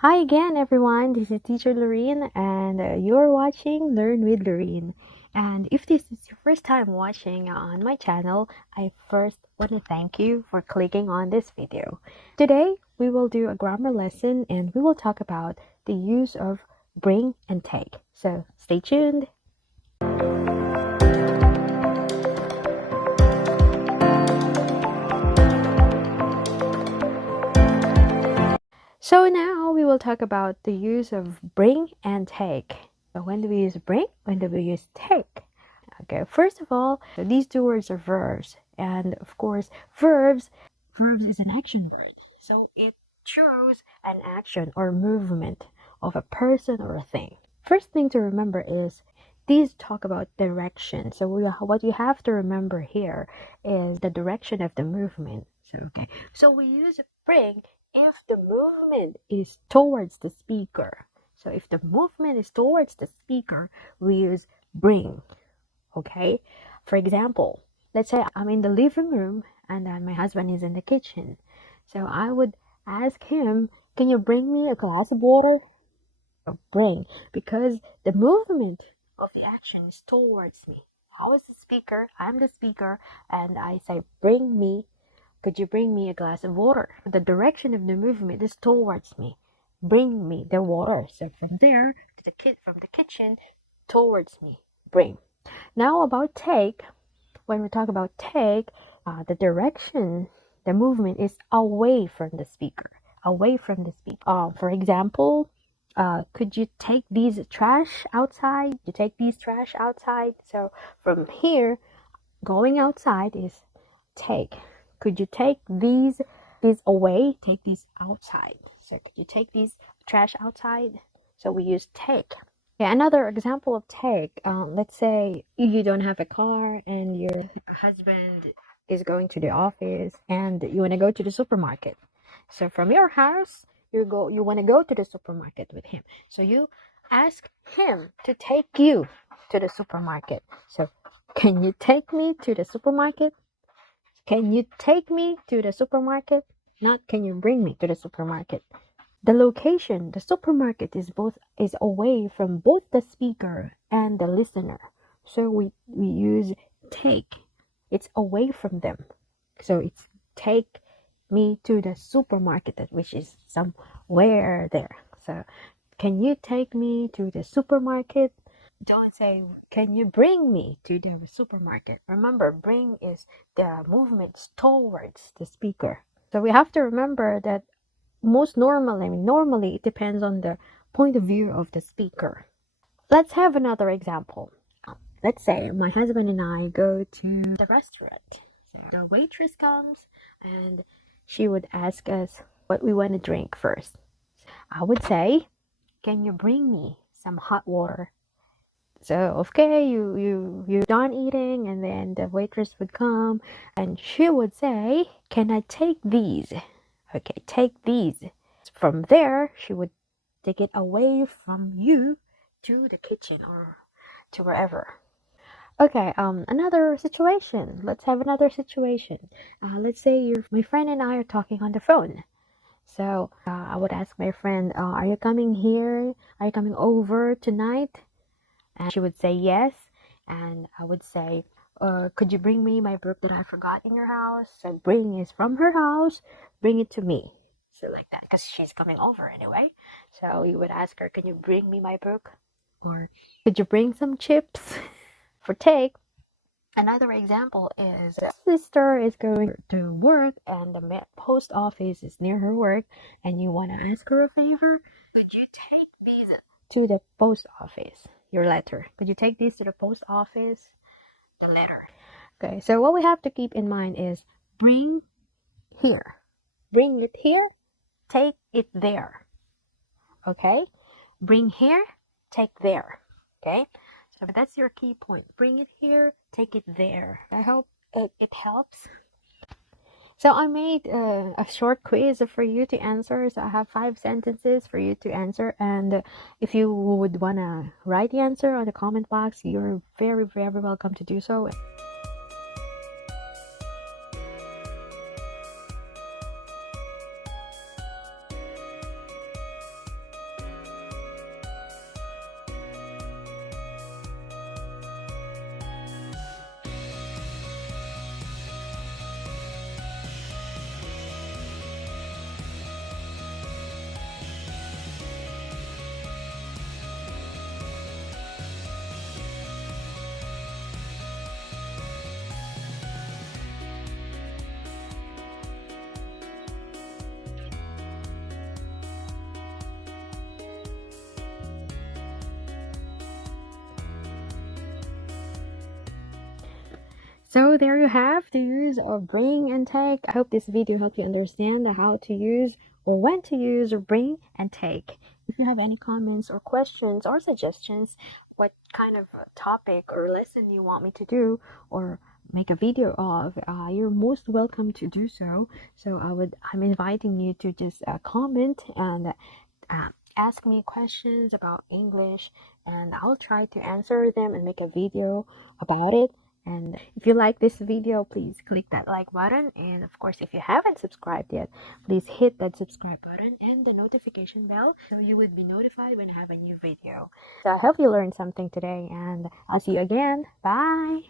Hi again, everyone. This is Teacher Lauryn, and you're watching Learn with Lauryn. And if this is your first time watching on my channel, I first want to thank you for clicking on this video. Today, we will do a grammar lesson and we will talk about the use of bring and take. So stay tuned. So now we will talk about the use of bring and take. So when do we use bring? When do we use take? Okay, first of all, these two words are verbs. And of course, verbs is an action word. So it shows an action or movement of a person or a thing. First thing to remember is these talk about direction. So what you have to remember here is the direction of the movement. So we use bring if the movement is towards the speaker. So if the movement is towards the speaker, we use bring. Okay, for example, let's say I'm in the living room and then my husband is in the kitchen. So I would ask him, can you bring me a glass of water? Or bring, because the movement of the action is towards me. I was the speaker, I'm the speaker, and I say, bring me, could you bring me a glass of water? The direction of the movement is towards me. Bring me the water. So from there to from the kitchen towards me, bring. Now about take, when we talk about take, the direction, the movement is away from the speaker, away from the speaker. For example, could you take these trash outside? You take these trash outside. So from here, going outside is take. Could you take these away? Take these outside. So could you take these trash outside? So we use take. Yeah, another example of take. Let's say you don't have a car and your husband is going to the office and you want to go to the supermarket. So from your house, you want to go to the supermarket with him. So you ask him to take you to the supermarket. So can you take me to the supermarket? Can you take me to the supermarket? Not can you bring me to the supermarket? The location, the supermarket is away from both the speaker and the listener. So we use take. It's away from them. So it's take me to the supermarket, which is somewhere there. So can you take me to the supermarket? Don't say, can you bring me to the supermarket? Remember, bring is the movements towards the speaker. So we have to remember that normally it depends on the point of view of the speaker. Let's have another example. Let's say my husband and I go to the restaurant. So the waitress comes and she would ask us what we want to drink first. I would say, can you bring me some hot water? So okay, you're done eating, and then the waitress would come and she would say, can I take these? Okay, take these. From there, she would take it away from you to the kitchen or to wherever. Okay, another situation. Let's have another situation. Let's say my friend and I are talking on the phone. So I would ask my friend, are you coming here? Are you coming over tonight? And she would say yes. And I would say, could you bring me my book that I forgot in your house? So bring is from her house, bring it to me. So like that, because she's coming over anyway. So you would ask her, can you bring me my book? Or could you bring some chips? For take, another example is sister is going to work and the post office is near her work and you want to ask her a favor. Could you take these to the post office? Your letter. Could you take these to the post office? The letter. Okay, so what we have to keep in mind is bring here. Bring it here, take it there. Okay? Bring here, take there. Okay? So that's your key point. Bring it here, take it there. I hope it helps. So I made a short quiz for you to answer. So I have 5 sentences for you to answer. And if you would want to write the answer on the comment box, you're very, very welcome to do so. So there you have the use of bring and take. I hope this video helped you understand how to use or when to use or bring and take. If you have any comments or questions or suggestions, what kind of topic or lesson you want me to do or make a video of, you're most welcome to do so. So I'm inviting you to just comment and ask me questions about English, and I'll try to answer them and make a video about it. And if you like this video, please click that like button. And of course, if you haven't subscribed yet, please hit that subscribe button and the notification bell so you would be notified when I have a new video. So I hope you learned something today, and I'll see you again. Bye!